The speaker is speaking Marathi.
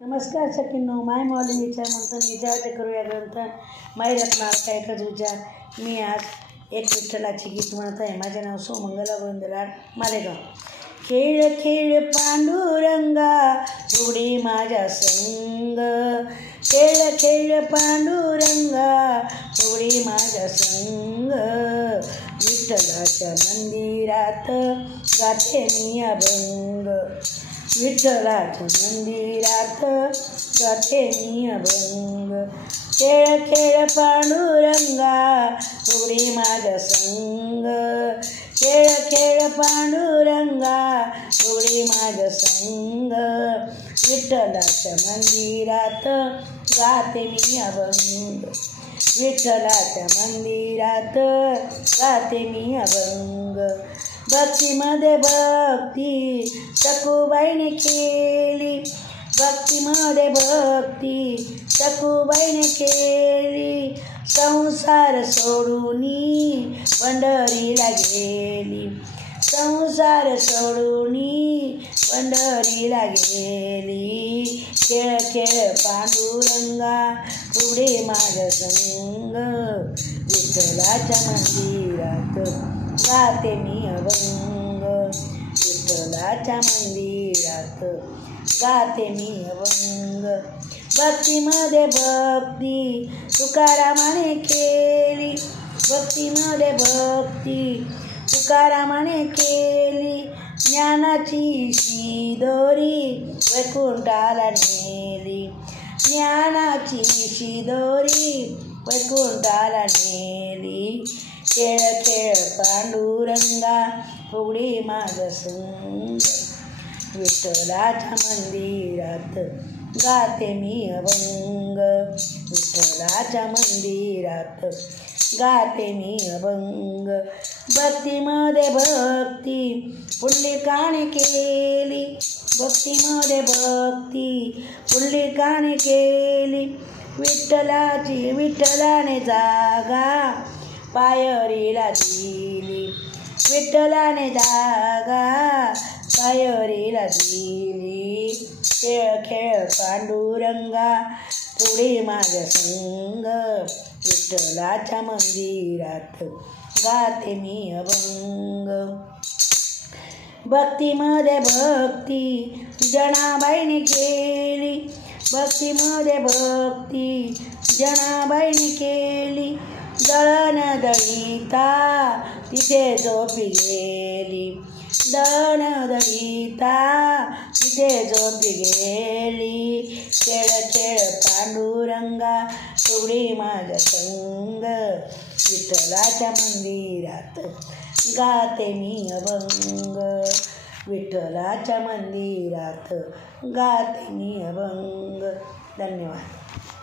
नमस्कार सखींनो माय मॉली विचार मंथन विचाराचे करूया ग्रंथ. माई रत्नार्थ का एकच विचार मी आज एक विठ्ठलाची गीत म्हणत आहे. माझे नाव सोमंगला गोविंदलाड मालेगाव. खेळ खेळ पांडुरंगा उडी माझ्या संग. खेळ खेळ पांडुरंगा उडी माझ्या संग. विठ्ठलाच्या मंदिरात गाते मी अभंग. विठ्ठलाच्या मंदिरात गाते मी अभंग. खेळ खेळ पांडुरंगा उडी माझा संग. खेळ खेळ पांडुरंगा उडी माझा संग. विठ्ठलाच्या मंदिरात गाते मी अभंग. विठ्ठलाच्या मंदिरात गाते मी अभंग. भक्तीमध्ये भक्ती सखूबाईने केली. भक्तीमध्ये भक्ती सखूबाईने केली. संसार सोडूनी पंढरीला गेली. संसार सोडूनी पंढरीला गेली. खेळ खेळ पांडुरंगा पुढे माझं संग विठ्ठलाच्या मंदिरात. गाते मी अभंग विठ्ठलाच्या मंदिरात. गाते मी अभंग भक्तीमध्ये भक्ती तुकारामाने केली. भक्तीमध्ये भक्ती तुकारामाने केली. ज्ञानाची शिदोरी वैकुंठाला नेली. ज्ञानाची शिदोरी वैकुंठाला नेली. खेळ खेळ पांडुरंगा उघडी माझ संग विठ्ठलाच्या मंदिरात गाते मी अभंग. विठ्ठलाच्या मंदिरात गाते मी अभंग. भक्तीमध्ये भक्ती पुंडलिकाने केली. भक्तीमध्ये भक्ती पुंडलिकाने केली. विठ्ठलाची विठ्ठलाने जागा. पायरीला दिली. विठ्ठलाने जागा पायरीला दिली. खेळ खेळ पांडुरंगा पुढे माझ्या संग. विठ्ठलाच्या मंदिरात गाते मी अभंग. भक्तीमध्ये भक्ती जनाबाईने केली. भक्तीमध्ये भक्ती जनाबाईने केली. दळण दळीता तिथे झोपी गेली दळण दळीता तिथे झोपी गेली खेळ खेळ पांडुरंगा तुगडी माझ्या संग विठ्ठलाच्या मंदिरात गाते मी अभंग विठ्ठलाच्या मंदिरात गाते मी अभंग धन्यवाद